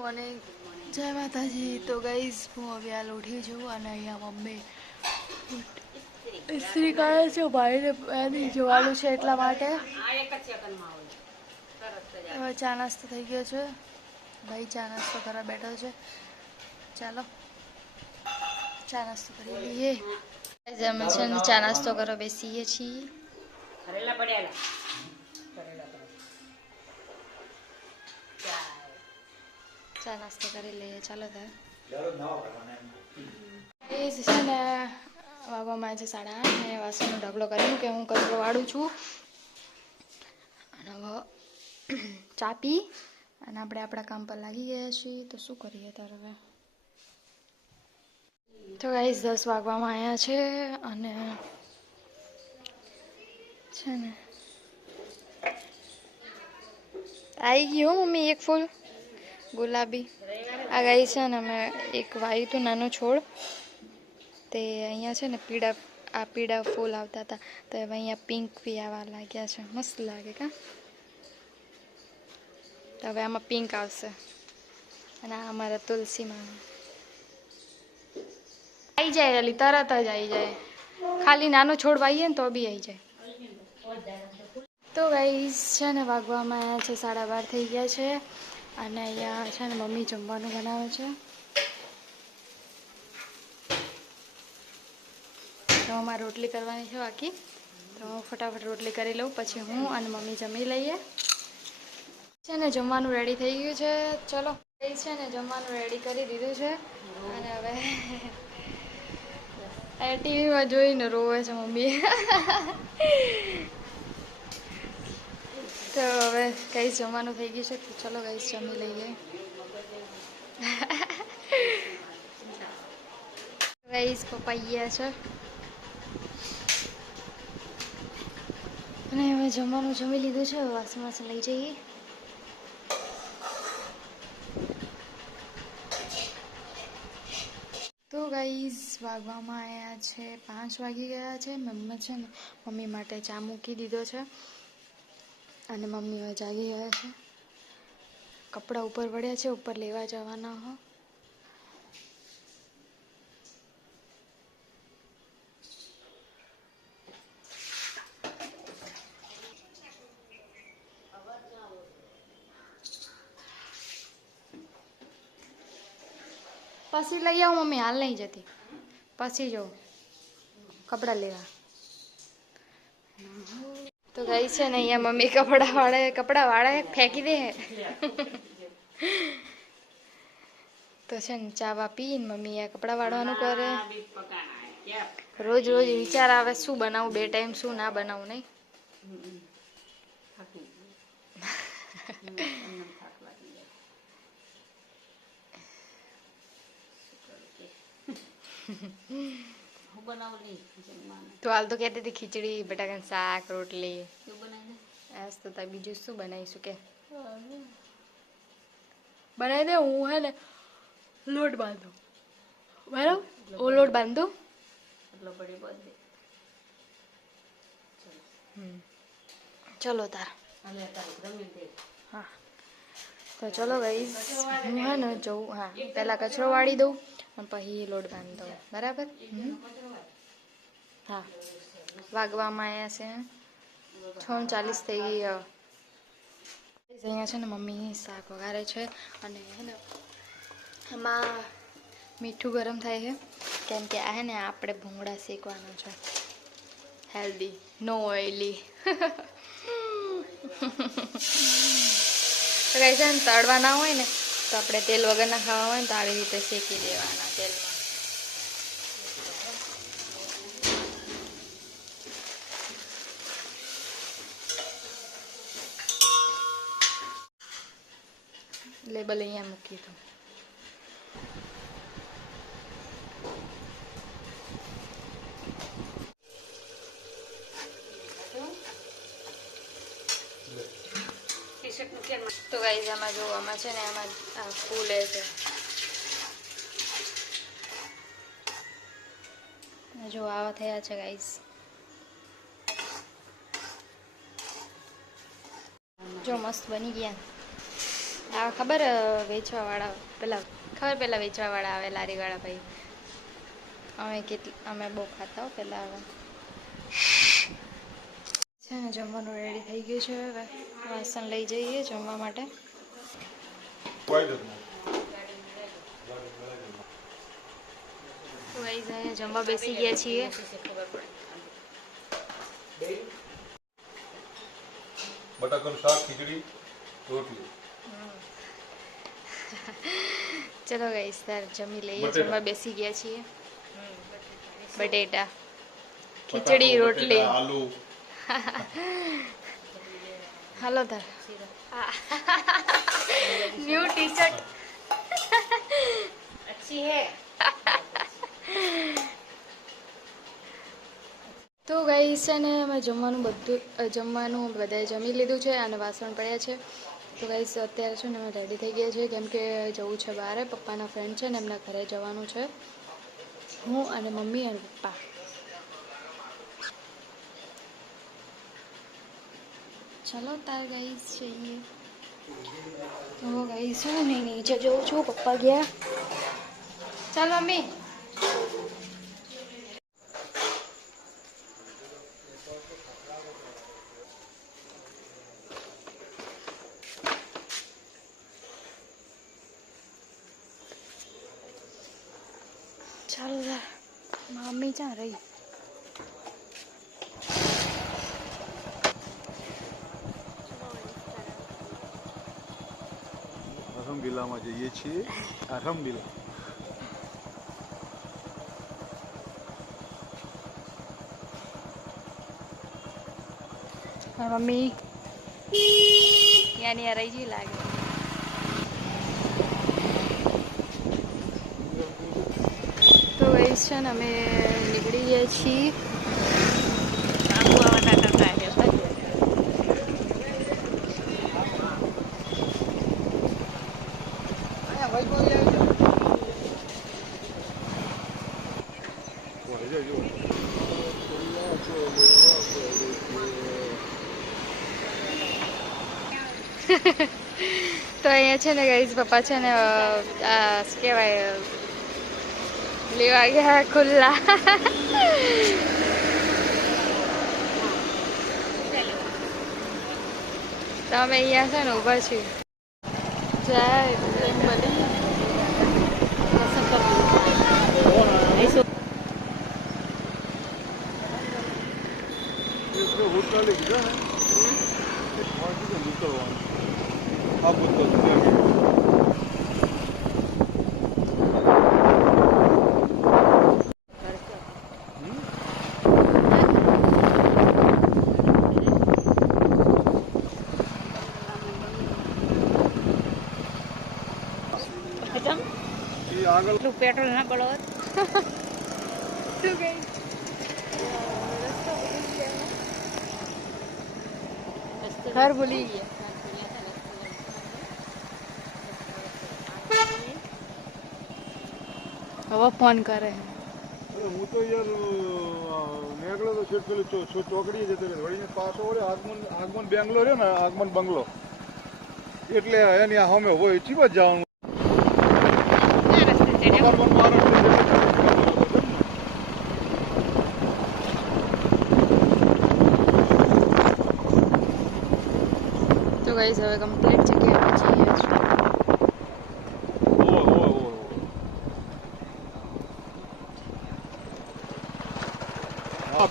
Morning જય માતાજી. તો ગઈશ હું હવે હાલ ઉઠી છું અને અહીંયા મમ્મી ઇસ્ત્રી કરે છે, ભાઈને એની જોવાનું છે એટલા માટે. હવે ચા નાસ્તો થઈ ગયો છે. ભાઈ ચા નાસ્તો કરવા બેઠો છે. ચાલો, ચા નાસ્તો કરી લઈએ. અમે છે ચા નાસ્તો કરવા બેસીએ છીએ. ચા નાસ્તો કરી લઈએ. ચાલો તો. એ છે ને વાગવામાં છે સાડા આઠ ને વાસણનો ઢગલો કર્યું કે હું કચરો વાળું છું. અને હવે ચા પી અને આપણે આપણા કામ પર લાગી ગયા છીએ. તો શું કરીએ તાર હવે? તો ગાઈઝ દસ વાગવામાં આવ્યા છે અને છે ને આવી ગયું મમ્મી એક ફૂલ? ગુલાબી. આ ગાઈ છે ને અમે એક વાયું હતું નાનું છોડ. તે અહીંયા છે ને પીળા, આ પીળા ફૂલ આવતા હતા. તો હવે અહીંયા પિંક બી આવવા લાગ્યા છે. મસ્ત લાગે કા? તો હવે આમાં પિંક આવશે. અને આ અમારા તુલસીમાં આવી જાય અલી તરત જ આવી જાય. ખાલી નાનો છોડ વાઈએ ને તો બી આવી જાય. તો ગાઈસ છે ને વાગવામાં આવ્યા છે સાડા બાર થઈ ગયા છે. અને અહીંયા છે ને મમ્મી જમવાનું બનાવે છે. તો અમારે રોટલી કરવાની છે બાકી. તો હું ફટાફટ રોટલી કરી લઉં, પછી હું અને મમ્મી જમી લઈએ. છે ને જમવાનું રેડી થઈ ગયું છે. ચલો છે ને જમવાનું રેડી કરી દીધું છે. અને હવે ટીવીમાં જોઈને રોવે છે મમ્મી. તો હવે કઈ જમવાનું થઈ ગયું છે, તો ચલો કઈ જમી લઈએ. ગાઈસ પપ્પા ગયા છે. અને હવે જમવાનું જમી લીધું છે વાસણ વાસણ લઈ જઈએ. તો ગાઈઝ વાગવામાં આવ્યા છે, પાંચ વાગી ગયા છે. મમ્મી છે ને, મમ્મી માટે ચા મૂકી દીધો છે. અને મમ્મી હવે જાગી ગયા છે. કપડાં ઉપર પડ્યા છે, ઉપર લેવા જવાના હો. પછી લઈ આવું મમ્મી, હાલ નહીં જતી. પછી જાઉં. કપડાં લેવા. તો ગઈ છે ને અહીંયા મમ્મી કપડા વાળે કપડા વાળે ફેંકી દે. તો છે ને ચાવા પી મમ્મી આ કપડાં વાળવાનું કરે. રોજ રોજ વિચાર આવે શું બનાવું, બે ટાઈમ શું ના બનાવું નહીં. હું બનાવું નહીં જમવાનું તો હાલ તો કહેતી હતી ખીચડી બટાકાનું શાક રોટલી શું બનાવી આજ તો તાર બીજું શું બનાવીશું કે બનાવી દે હું હે ને લોટ બાંધું બરાબર ઓ લોટ બાંધું એટલો પડી બધે ચલો તાર અને તારું જમી દે હા તો ચલો ગઈ હું હે ને જવું હા પહેલાં કચરો વાળી દઉં અને પછી લોટ બાંધી દઉં બરાબર હમ. હા. વાગવામાં આવ્યા છે. છ ચાલીસ થઈ ગઈ અહીંયા છે ને મમ્મી શાક વઘારે છે અને હે ને એમાં મીઠું ગરમ થાય છે. કેમ કે આ હે ને આપણે ભૂંગળા શેકવાનું છે. હેલ્ધી નો ઓઇલી તો છે ને તળવાના હોય ને, તો આપણે તેલ વગરના ખાવા હોય ને તો આવી રીતે શેકી દેવાના તેલમાં લેબલ અહીંયા મૂકી દઉં તો ગાઈઝ આમાં જો આમાં છે ને આમાં ફૂલે છે. જો આવા થયા છે ગાઈઝ જો મસ્ત બની ગયા. આ ખબર વેચવાવાળા પેલા ખબર પેલા વેચવાવાળા આવે લારીવાળા ભાઈ અમે કેટલી અમે બહુ ખાતા હો પેલા હવે છે ને જમવાનું રેડી થઈ ગયું છે હવે. વાસણ લઈ જઈએ જમવા માટે. જમવા બેસી ગયા છીએ. બટાકાનું શાક ખીચડી રોટલી. ચલો ગઈ સર જમી લઈએ. જમવા બેસી ગયા છીએ. બટેટા. ખીચડી રોટલી. હાલો ધર ન્યુ ટી અચ્છી હે. તો ગઈ છે ને અમે જમવાનું બધું જમવાનું બધાએ જમી લીધું છે અને વાસણ પડ્યા છે. તો ગાઈસ અત્યારે છે ને અમે રેડી થઈ ગયા છીએ. કેમ કે જવું છે બહાર, પપ્પાના ફ્રેન્ડ છે ને એમના ઘરે જવાનું છે. હું અને મમ્મી અને પપ્પા. ચલો તાર ગાઈસ જઈએ. તો ગાઈસ છે ને નીચે જઉં છું, પપ્પા ગયા. ચાલ, મમ્મી ચાલો તાર મમ્મી ક્યાં રહી અરહમદિલ્લામાં જઈએ છીએ અરહમદિલ્લા મારી મમ્મી યાની રહી ગઈ લાગે તો ગઈ છે ને અમે નીકળીએ છીએ. તો અહીંયા છે ને ગાઈઝ પપ્પા છે ને કહેવાય લેવા ગયા ખુલ્લા તમે અહીંયા છે ને ઊભા છીએ આ કીધું लो पेट्रोल ना बढ़ोत घर बोली अब फ़ोन कर रहे हैं वो तो यार नेगलो तो सिर्फ़ लो छो चौकड़ी जते रे वही में पास हो रे आगमन आगमन बेंगलोर है ना आगमन बंगलो એટલે એની આ હમે હોય ચીવા તો ગઈ હવે કમ્પ્લીટ જગ્યાએ પહોંચી ગયા છીએ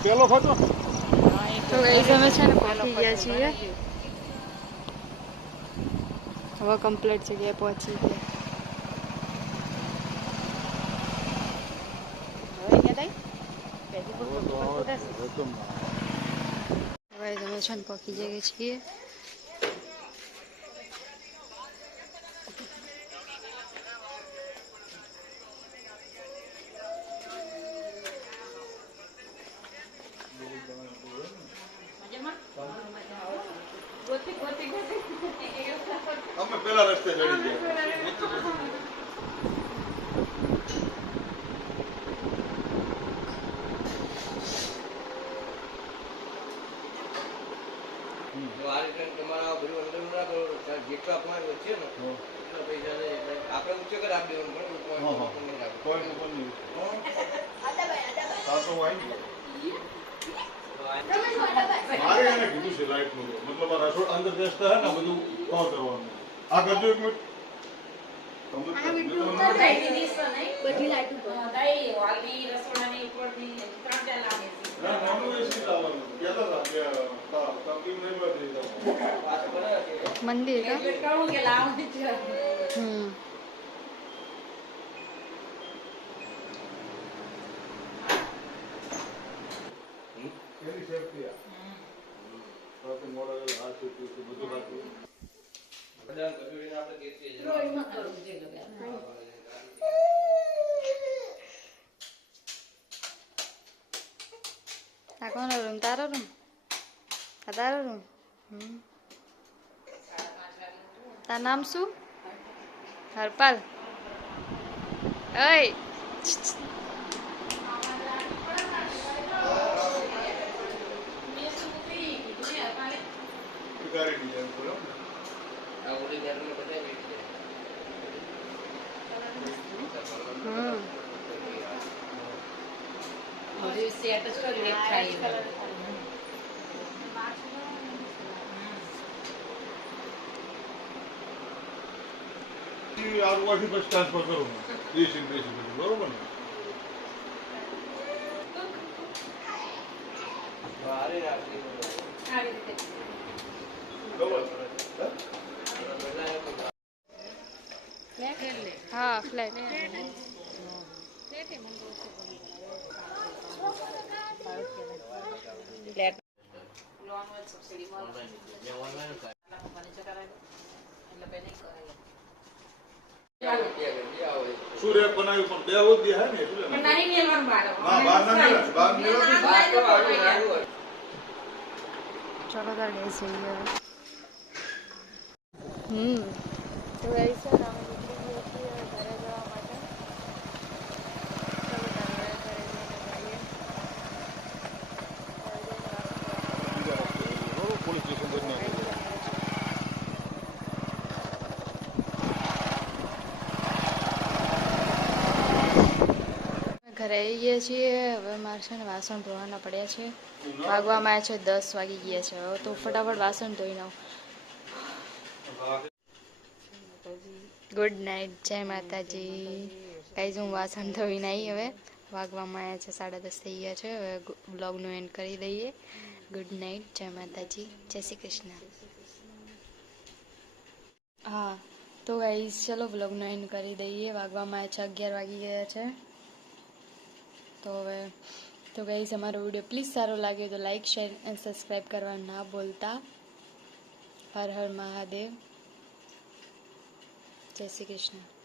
પેલો ખાતો તો ગઈ અમે છે ને પહોંચી ગયા છીએ. હવે કમ્પ્લીટ જગ્યાએ પહોંચી ગયા એકદમ હવે અમે છે ને પહોંચી જઈએ છીએ અમે પેલા રસ્તે ચડી ગયા નહીં. તો મારે એને કીધું છે લાઈટનું મતલબ આ રસોડ અંદર બેસતા હે ને બધું કવર કરવાનું. આ કરજો એક મિનિટ ના, નાનું AC લાવવાનું. કહેતા હતા કે, તા- તકલીફ નહીં પડે. મંદિર કા હમ એની safety આ. રાતે મોડા વેલા હાથ છે, તે છે, બધું રાખવું. આ કોનો રૂમ તારો રૂમ આ તારો રૂમ હમ તાર નામ શું હરપાલ ઓય ટ્રાન્સફર કરું. હું. AC ને બેસી બધું, બરોબર ને? બરોબર. હે? હા ફ્લેટ શું રેપ બનાવ્યું પણ બે હોદ્દી હે ને એટલે ના બહાર ના નીકળે. બહાર નીકળે. ચલો તાર ગઈ જઈએ હવે હમ તો ગઈ છે ને અમે નીકળી ગયા છીએ હવે ઘરે જવા માટે ચલો તાર હવે ઘરે જઈને જઈએ. બરોબર, પોલીસ સ્ટેશન બધી નાખી. ઘરે આવી ગયા છીએ. હવે મારે છે ને વાસણ ધોવાના પડ્યા છે. વાગવામાં આવ્યા છે, દસ વાગી ગયા છે. હવે તો ફટાફટ વાસણ ધોઈ નાખું. ગુડ નાઇટ, જય માતાજી. ગાઈઝ, હું વાસણ ધોઈ નહીં હવે. વાગવામાં આવ્યા છે, સાડા દસ થઈ ગયા છે. હવે બ્લોગનું એન્ડ કરી દઈએ. ગુડ નાઇટ, જય માતાજી. જય શ્રી કૃષ્ણ. હા, તો ગાઈઝ, ચલો બ્લોગનું એન્ડ કરી દઈએ. વાગવામાં આવ્યા છે, અગિયાર વાગી ગયા છે. તો હવે, તો ગઈઝ અમારો વીડિયો પ્લીઝ સારો લાગ્યો તો લાઈક શેર એન્ડ સબસ્ક્રાઈબ કરવા ના બોલતા હર હર મહાદેવ. જય શ્રી કૃષ્ણ.